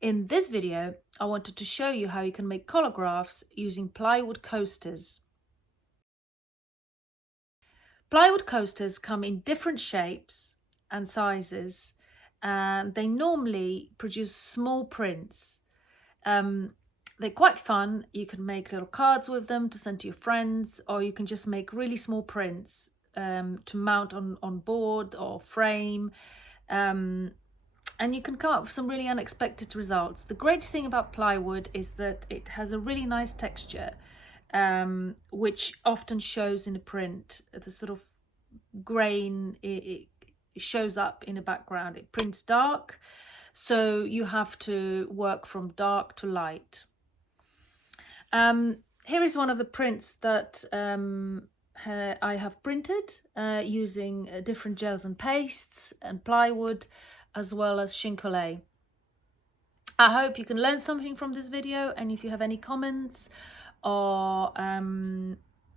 In this video, I wanted to show you how you can make collagraphs using plywood coasters. Plywood coasters come in different shapes and sizes, and they normally produce small prints. They're quite fun. You can make little cards with them to send to your friends, or you can just make really small prints to mount on board or frame. And you can come up with some really unexpected results. The great thing about plywood is that it has a really nice texture, which often shows in a print. The sort of grain, it shows up in the background. It prints dark, so you have to work from dark to light. Here is one of the prints that I have printed using different gels and pastes and plywood, as well as chine colles. I hope you can learn something from this video, and if you have any comments or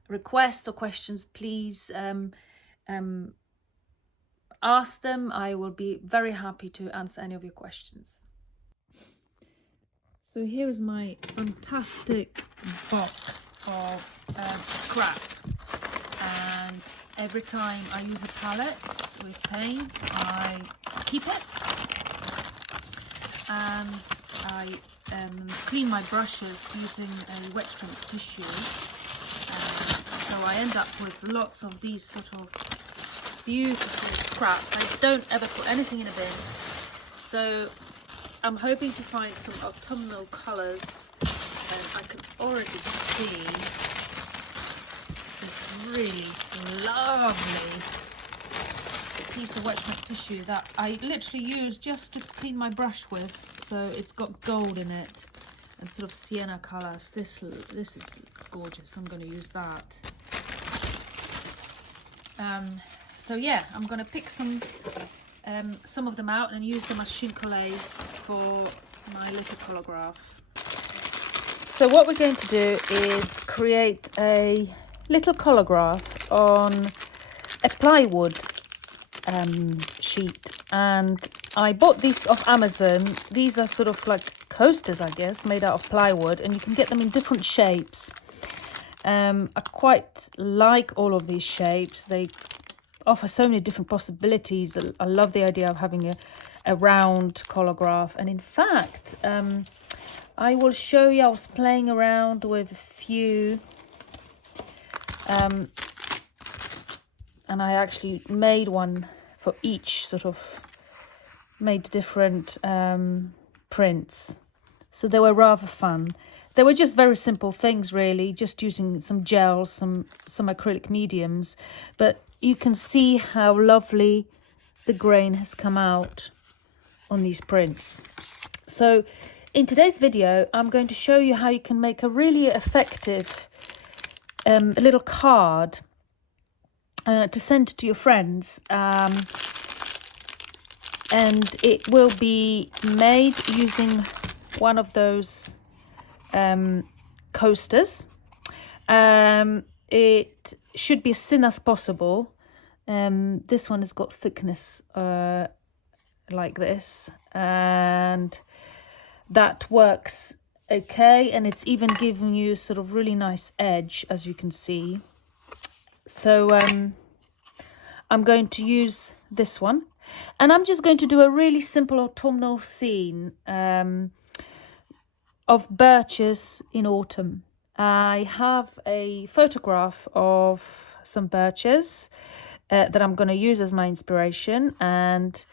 requests or questions, please ask them. I will be very happy to answer any of your questions. So here is my fantastic box of scrap, and every time I use a palette with paints, I keep it, and I clean my brushes using a wet strip tissue, so I end up with lots of these sort of beautiful scraps. I don't ever put anything in a bin, so I'm hoping to find some autumnal colours, and I can already see this really lovely piece of wet strip tissue that I literally use just to clean my brush with. So it's got gold in it and sort of sienna colours. This is gorgeous. I'm going to use that. So yeah, I'm going to pick some of them out and use them as chine colles for my little collagraph. So what we're going to do is create a little collagraph on a plywood sheet, and I bought these off Amazon. These are sort of like coasters, I guess, made out of plywood, and you can get them in different shapes. I quite like all of these shapes. They offer so many different possibilities. I love the idea of having a round collagraph, and in fact I will show you. I was playing around with a few and I actually made one for each, sort of made different prints, so they were rather fun. They were just very simple things, really, just using some gels, some acrylic mediums, but you can see how lovely the grain has come out on these prints. So in today's video, I'm going to show you how you can make a really effective little card to send to your friends, and it will be made using one of those coasters. It should be as thin as possible. This one has got thickness like this, and that works okay, and it's even giving you sort of really nice edge, as you can see. So I'm going to use this one, and I'm just going to do a really simple autumnal scene of birches in autumn. I have a photograph of some birches that I'm going to use as my inspiration, and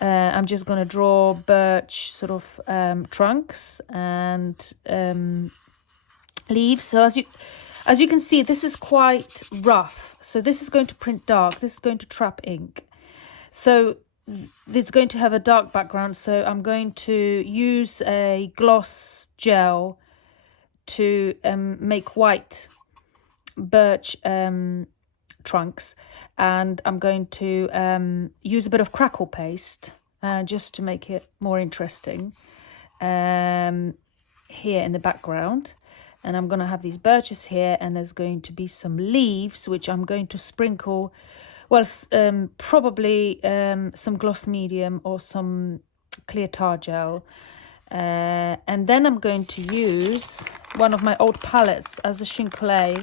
I'm just going to draw birch sort of trunks and leaves. So as you can see, this is quite rough, so this is going to print dark. This is going to trap ink, so it's going to have a dark background. So I'm going to use a gloss gel to make white birch trunks, and I'm going to use a bit of Crackle paste just to make it more interesting here in the background. And I'm going to have these birches here, and there's going to be some leaves which I'm going to sprinkle, well, probably some gloss medium or some clear tar gel, And then I'm going to use one of my old palettes as a chine colle,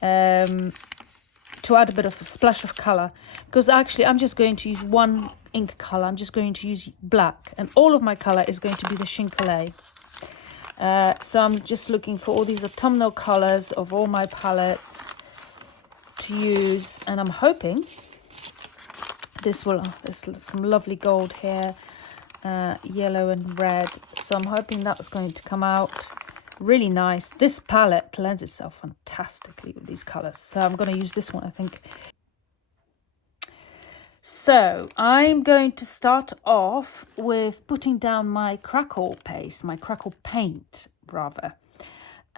to add a bit of a splash of colour, because actually I'm just going to use one ink colour. I'm just going to use black, and all of my colour is going to be the chine colle. So I'm just looking for all these autumnal colours of all my palettes to use, and I'm hoping there's some lovely gold here, yellow and red, so I'm hoping that's going to come out really nice. This palette lends itself fantastically with these colours, so I'm going to use this one, I think. So I'm going to start off with putting down my Crackle paste, my Crackle paint rather.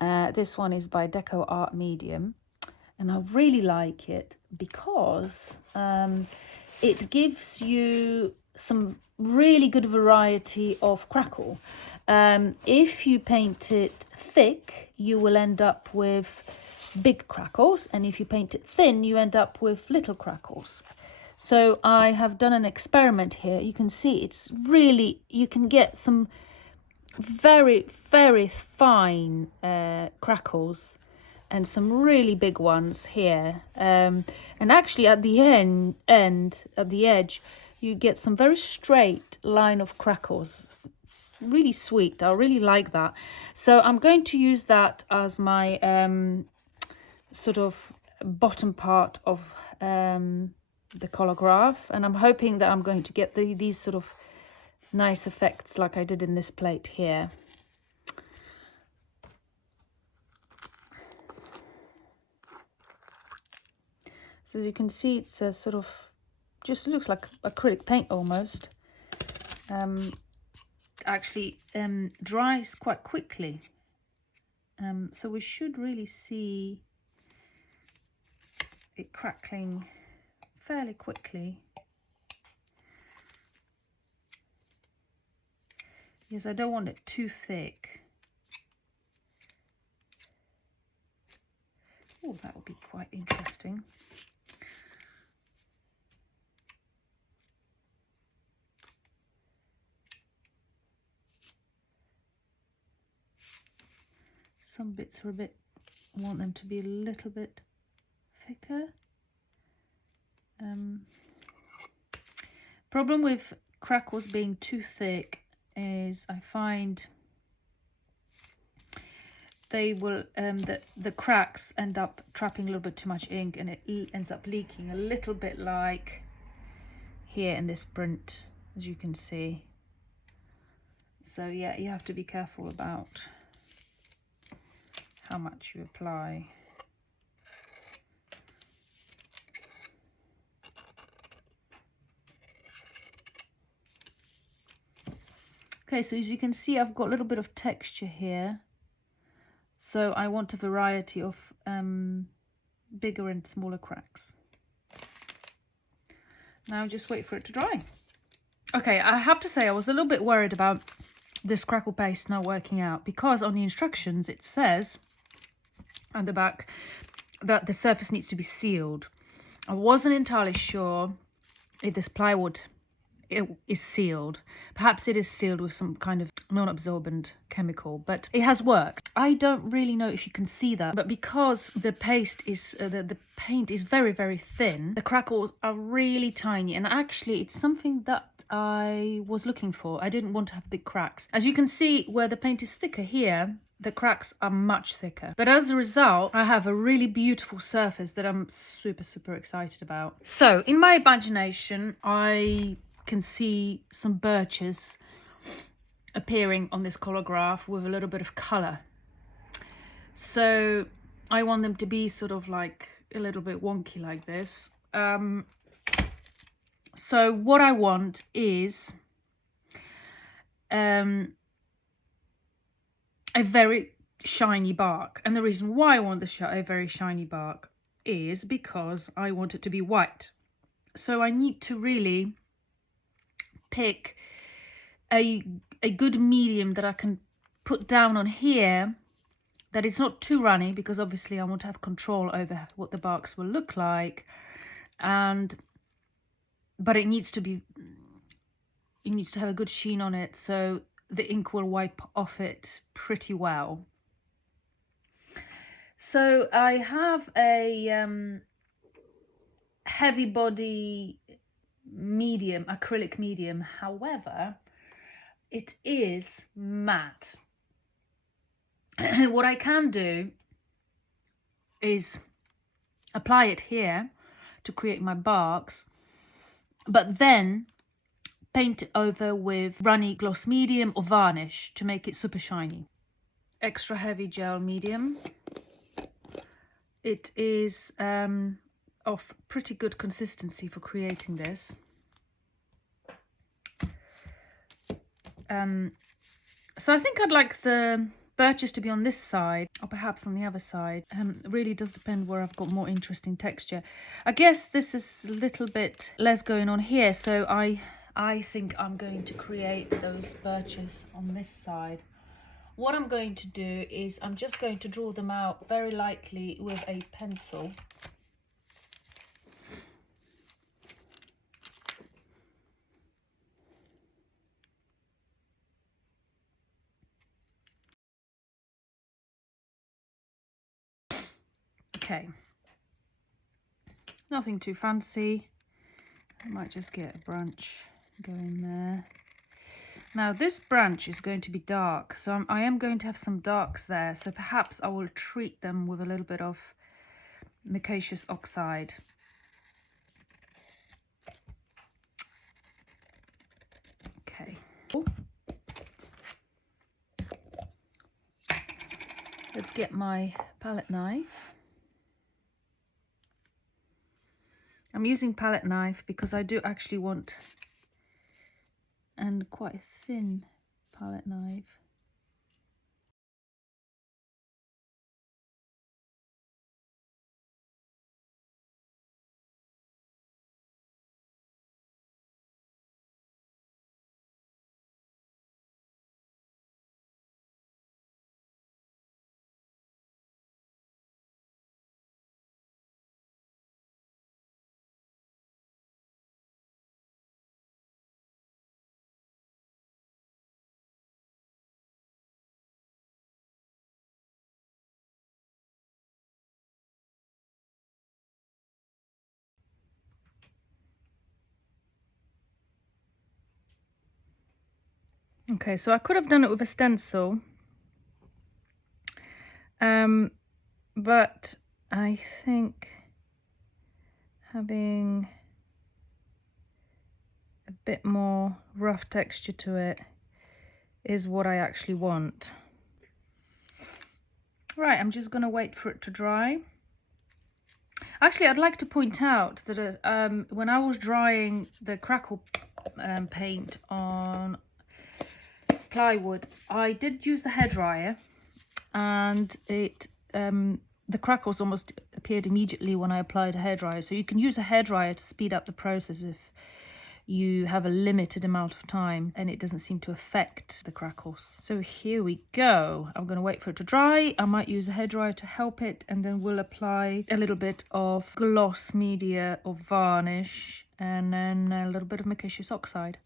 This one is by Decoart medium, and I really like it because it gives you some really good variety of Crackle. If you paint it thick, you will end up with big crackles, and if you paint it thin, you end up with little crackles. So I have done an experiment here. You can see it's really, you can get some very, very fine crackles and some really big ones here. And actually at the end, at the edge, you get some very straight line of crackles. It's really sweet. I really like that. So I'm going to use that as my sort of bottom part of the Collagraph, and I'm hoping that I'm going to get these sort of nice effects like I did in this plate here. So as you can see, it's a sort of, just looks like acrylic paint almost. Actually dries quite quickly, so we should really see it crackling fairly quickly. Yes, I don't want it too thick. Oh, that would be quite interesting. Some bits are a bit, I want them to be a little bit thicker. Problem with crackles being too thick is I find they will the cracks end up trapping a little bit too much ink, and it ends up leaking a little bit like here in this print, as you can see. So yeah, you have to be careful about how much you apply. Okay, so as you can see, I've got a little bit of texture here. So I want a variety of bigger and smaller cracks. Now just wait for it to dry. Okay, I have to say I was a little bit worried about this Crackle paste not working out, because on the instructions it says at the back that the surface needs to be sealed. I wasn't entirely sure if this plywood is sealed. Perhaps it is sealed with some kind of non-absorbent chemical, but it has worked. I don't really know if you can see that, but because the paste is the paint is very, very thin, the crackles are really tiny, and actually it's something that I was looking for. I didn't want to have big cracks. As you can see, where the paint is thicker here, the cracks are much thicker, but as a result I have a really beautiful surface that I'm super, super excited about. So in my imagination, I can see some birches appearing on this Collagraph with a little bit of colour. So I want them to be sort of like a little bit wonky like this. So what I want is a very shiny bark, and the reason why I want a very shiny bark is because I want it to be white. So I need to really pick a good medium that I can put down on here, that it's not too runny, because obviously I want to have control over what the barks will look like, but it needs to have a good sheen on it. So the ink will wipe off it pretty well. So I have a heavy body medium, acrylic medium. However, it is matte. What I can do is apply it here to create my barks, but then paint it over with runny gloss medium or varnish to make it super shiny. Extra heavy gel medium. It is of pretty good consistency for creating this. So I think I'd like the birches to be on this side, or perhaps on the other side. Really does depend where I've got more interesting texture. I guess this is a little bit less going on here, so I think I'm going to create those birches on this side. What I'm going to do is I'm just going to draw them out very lightly with a pencil. Okay, nothing too fancy. I might just get a branch going there. Now this branch is going to be dark, so I am going to have some darks there, so perhaps I will treat them with a little bit of Micacious Oxide. Okay. Let's get my palette knife. I'm using palette knife because I do actually want, and quite a thin palette knife. Okay, so I could have done it with a stencil, but I think having a bit more rough texture to it is what I actually want. Right, I'm just going to wait for it to dry. Actually, I'd like to point out that when I was drying the Crackle paint on plywood, I did use the hairdryer, and the crackles almost appeared immediately when I applied a hairdryer. So you can use a hairdryer to speed up the process if you have a limited amount of time and it doesn't seem to affect the crackles. So here we go. I'm going to wait for it to dry. I might use a hairdryer to help it, and then we'll apply a little bit of gloss media or varnish, and then a little bit of Micacious Oxide.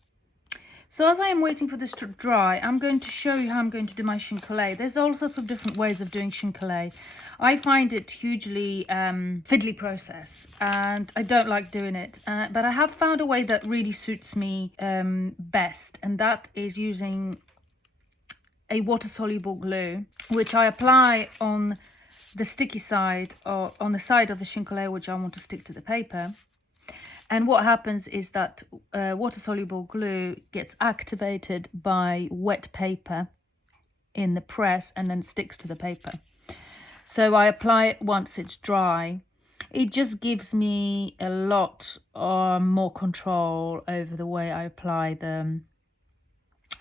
So as I am waiting for this to dry, I'm going to show you how I'm going to do my chine colles. There's all sorts of different ways of doing chine colles. I find it hugely fiddly process, and I don't like doing it. But I have found a way that really suits me best, and that is using a water-soluble glue, which I apply on the sticky side, or on the side of the chine colles which I want to stick to the paper. And what happens is that water-soluble glue gets activated by wet paper in the press and then sticks to the paper. So I apply it once it's dry. It just gives me a lot more control over the way I apply the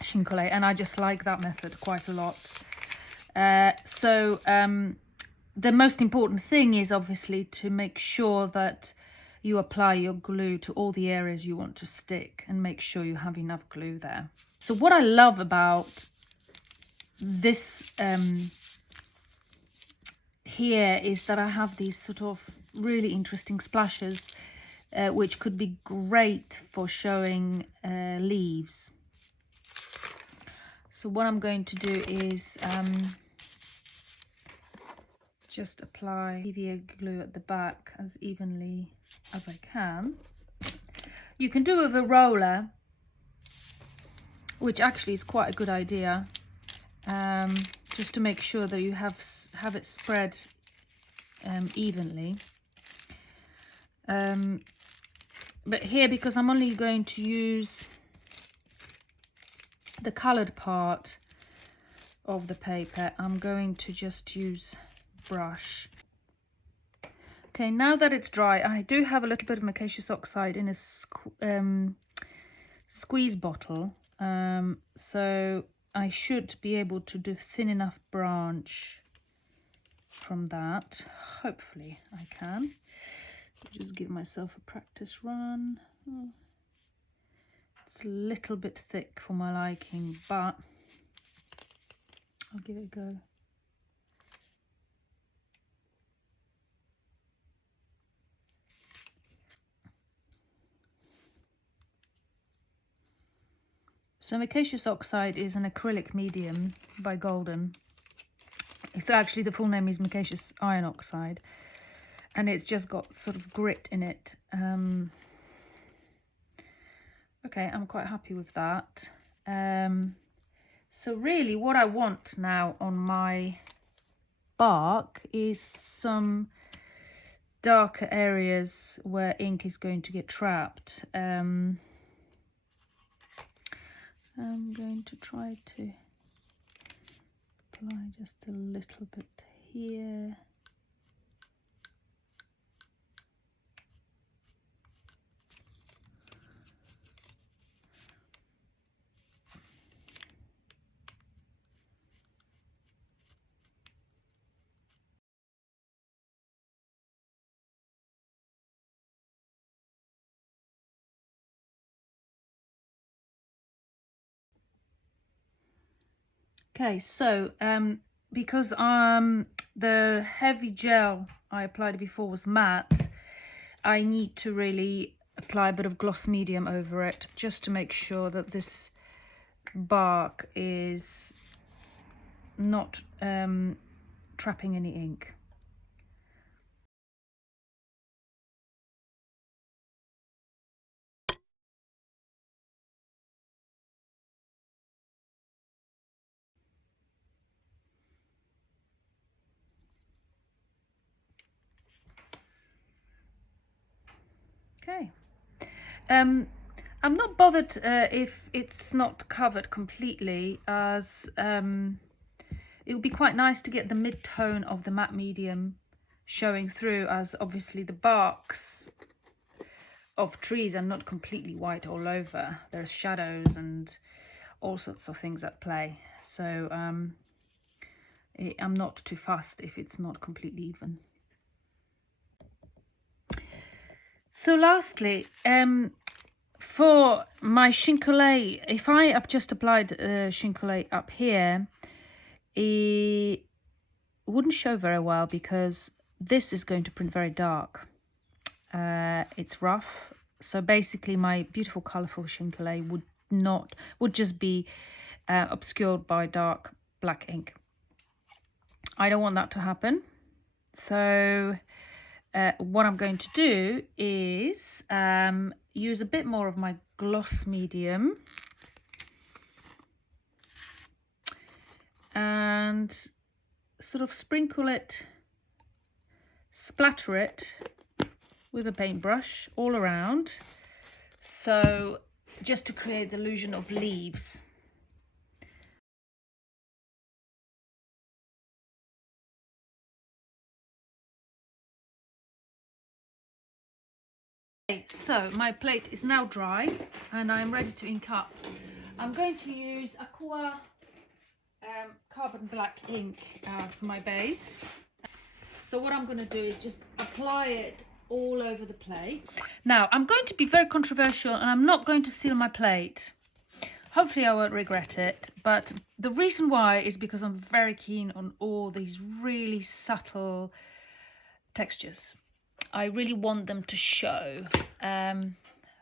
chine colles, and I just like that method quite a lot. The most important thing is obviously to make sure that you apply your glue to all the areas you want to stick, and make sure you have enough glue there. So what I love about this here is that I have these sort of really interesting splashes, which could be great for showing leaves. So what I'm going to do is just apply PVA glue at the back as evenly as I can. You can do it with a roller, which actually is quite a good idea, just to make sure that you have it spread evenly. But here, because I'm only going to use the coloured part of the paper, I'm going to just use brush. Okay, now that it's dry, I do have a little bit of Micacious Oxide in a squeeze bottle, so I should be able to do thin enough branch from that. Hopefully I can. Just give myself a practice run. Oh, it's a little bit thick for my liking, but I'll give it a go. So Micacious Oxide is an acrylic medium by Golden. It's actually, the full name is Micacious Iron Oxide, and it's just got sort of grit in it. Okay, I'm quite happy with that. So really what I want now on my bark is some darker areas where ink is going to get trapped. I'm going to try to apply just a little bit here. Okay, so because the heavy gel I applied before was matte, I need to really apply a bit of gloss medium over it, just to make sure that this bark is not trapping any ink. Okay. I'm not bothered if it's not covered completely, as it would be quite nice to get the mid-tone of the matte medium showing through, as obviously the barks of trees are not completely white all over. There's shadows and all sorts of things at play. So I'm not too fussed if it's not completely even. So lastly, for my chine colles, if I have just applied chine colles up here, it wouldn't show very well because this is going to print very dark. It's rough, so basically my beautiful colourful chine colles would just be obscured by dark black ink. I don't want that to happen, so what I'm going to do is use a bit more of my gloss medium and sort of sprinkle it, splatter it with a paintbrush all around, so just to create the illusion of leaves. Okay, so my plate is now dry and I'm ready to ink up. I'm going to use Akua carbon black ink as my base. So what I'm going to do is just apply it all over the plate. Now I'm going to be very controversial and I'm not going to seal my plate. Hopefully I won't regret it, but the reason why is because I'm very keen on all these really subtle textures. I really want them to show,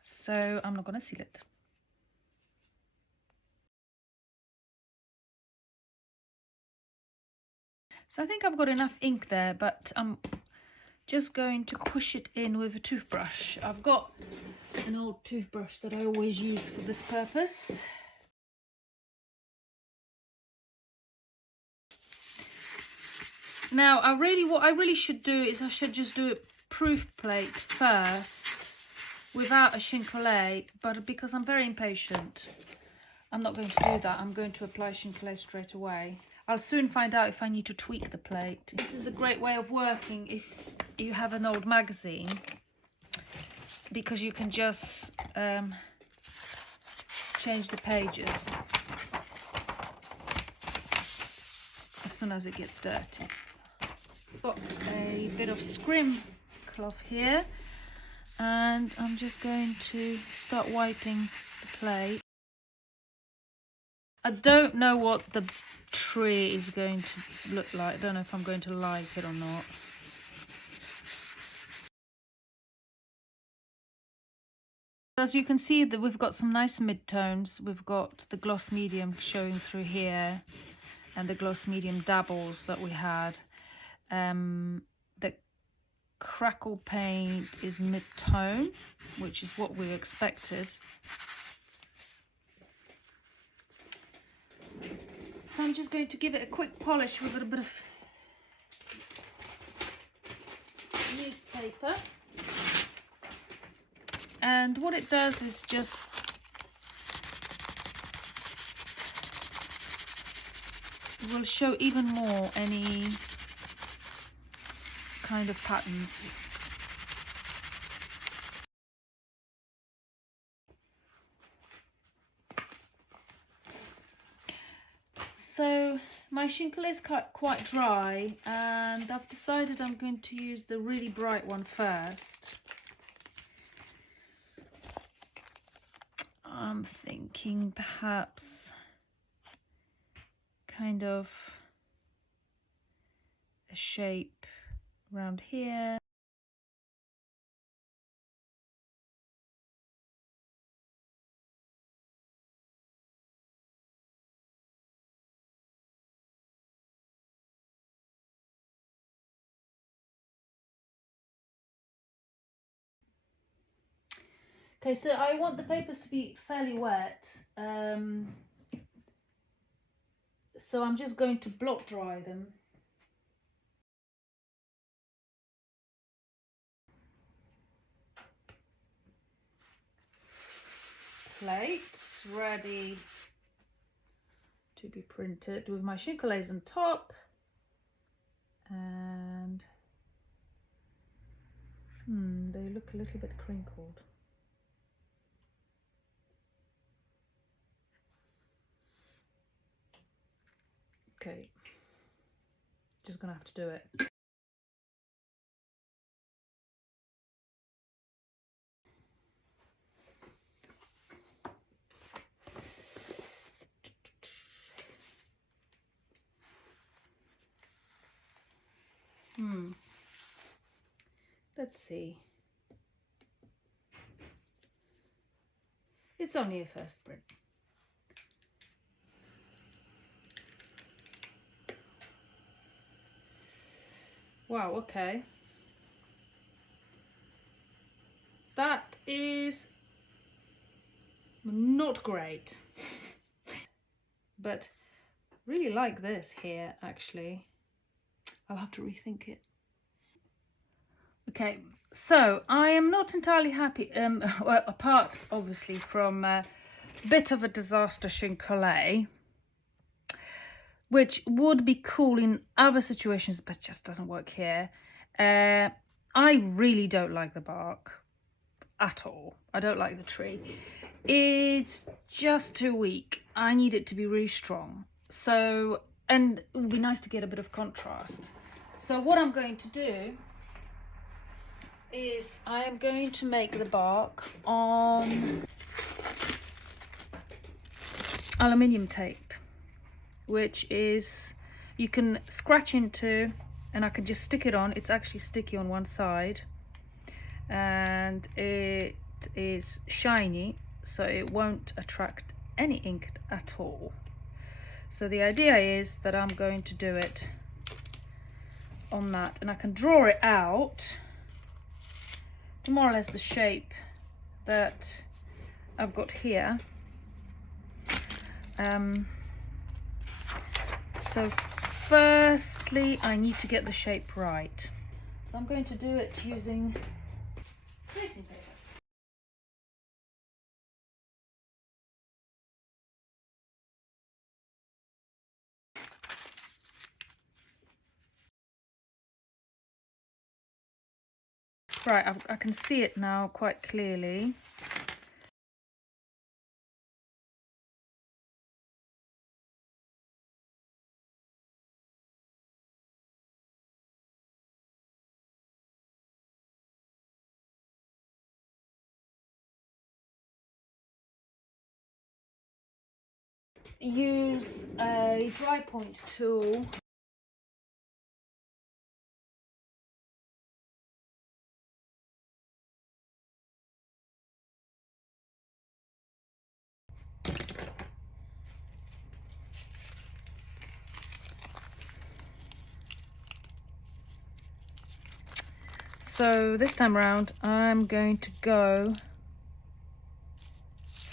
so I'm not going to seal it. So I think I've got enough ink there, but I'm just going to push it in with a toothbrush. I've got an old toothbrush that I always use for this purpose. Now, what I really should do is I should just do a proof plate first without a chine colles, but because I'm very impatient, I'm not going to do that. I'm going to apply chine colles straight away. I'll soon find out if I need to tweak the plate. This is a great way of working if you have an old magazine, because you can just change the pages as soon as it gets dirty. Got a bit of Scrim cloth here, and I'm just going to start wiping the plate. I don't know what the tree is going to look like. I don't know if I'm going to like it or not. As you can see, that we've got some nice mid-tones. We've got the gloss medium showing through here and the gloss medium dabbles that we had. The Crackle paint is mid-tone, which is what we expected. So I'm just going to give it a quick polish with a bit of newspaper. And what it does is just will show even more any kind of patterns. So my chine colles is quite dry, and I've decided I'm going to use the really bright one first. I'm thinking perhaps kind of a shape around here. Okay, so I want the papers to be fairly wet, so I'm just going to block dry them. Plate ready to be printed with my chine colles on top, and they look a little bit crinkled. Okay, just gonna have to do it. Let's see. It's only a first print. Wow, okay. That is not great. But really like this here, actually. I'll have to rethink it. Okay, so I am not entirely happy, well, apart obviously from a bit of a disaster chine colles, which would be cool in other situations, but just doesn't work here. I really don't like the bark at all. I don't like the tree. It's just too weak. I need it to be really strong. So, and it would be nice to get a bit of contrast. So what I'm going to do is I am going to make the bark on aluminium tape, which is, you can scratch into, and I can just stick it on. It's actually sticky on one side, and it is shiny, so it won't attract any ink at all. So the idea is that I'm going to do it on that, and I can draw it out to more or less the shape that I've got here. So firstly I need to get the shape right, so I'm going to do it using tracing paper. Right, I can see it now quite clearly. Use a dry point tool. So this time around I'm going to go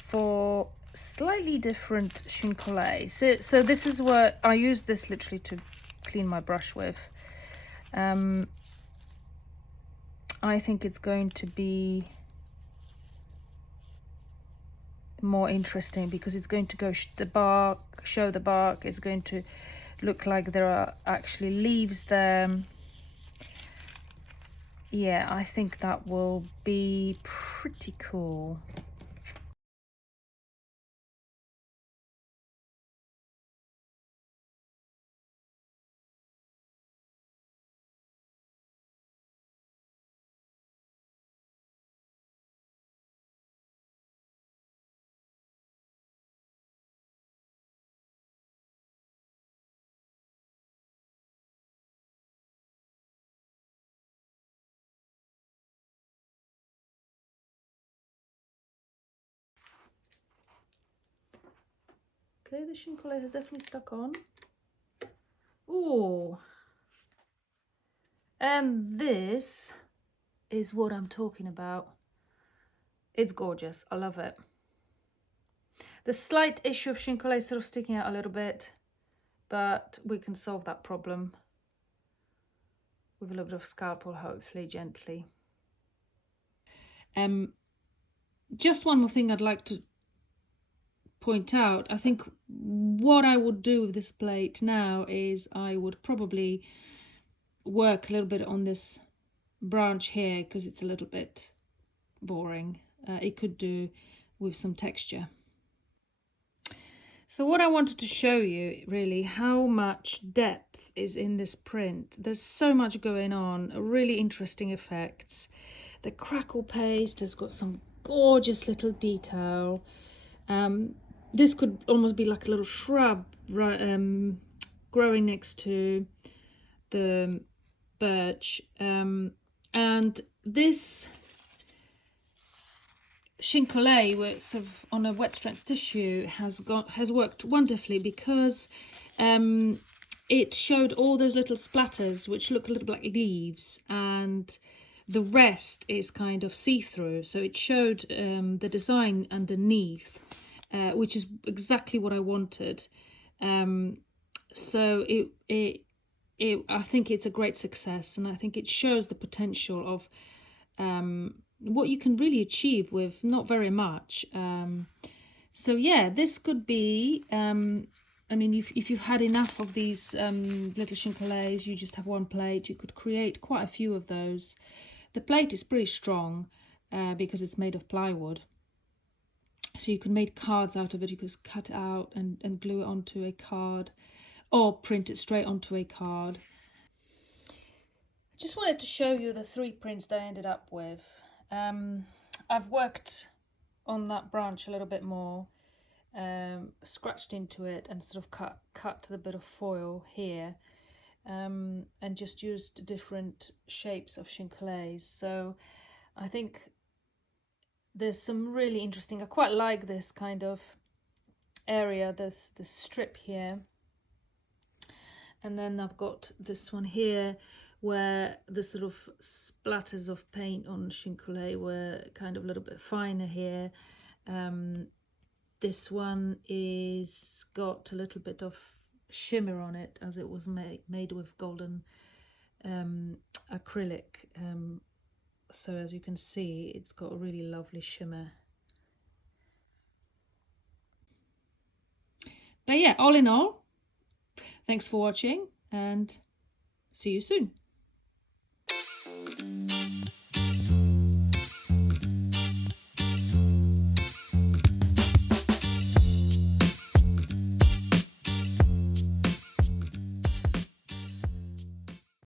for slightly different chine colle. So this is what I use this literally to clean my brush with. I think it's going to be more interesting because it's going to go show the bark. It's going to look like there are actually leaves there. Yeah, I think that will be pretty cool. Okay, the chine colle has definitely stuck on. Ooh. And this is what I'm talking about. It's gorgeous. I love it. The slight issue of chine colle is sort of sticking out a little bit, but we can solve that problem with a little bit of Scalpel, hopefully gently. Just one more thing I'd like to point out. I think what I would do with this plate now is I would probably work a little bit on this branch here because it's a little bit boring. It could do with some texture. So what I wanted to show you really how much depth is in this print. There's so much going on, really interesting effects. The Crackle paste has got some gorgeous little detail. This could almost be like a little shrub growing next to the birch. And this chine colle, sort of on a wet strength tissue, has worked wonderfully because it showed all those little splatters which look a little bit like leaves, and the rest is kind of see-through. So it showed the design underneath, which is exactly what I wanted. So I think it's a great success, and I think it shows the potential of what you can really achieve with not very much. So yeah, this could be, I mean, if you've had enough of these little chine colles, you just have one plate, you could create quite a few of those. The plate is pretty strong because it's made of plywood. So you can make cards out of it. You could cut it out and glue it onto a card, or print it straight onto a card. I just wanted to show you the 3 prints that I ended up with. I've worked on that branch a little bit more, scratched into it and sort of cut the bit of foil here, and just used different shapes of chine colles. So I think there's some really interesting, I quite like this kind of area, this strip here. And then I've got this one here, where the sort of splatters of paint on chine colles were kind of a little bit finer here. This one is got a little bit of shimmer on it, as it was made with golden acrylic. So as you can see, it's got a really lovely shimmer. But yeah, all in all, thanks for watching and see you soon.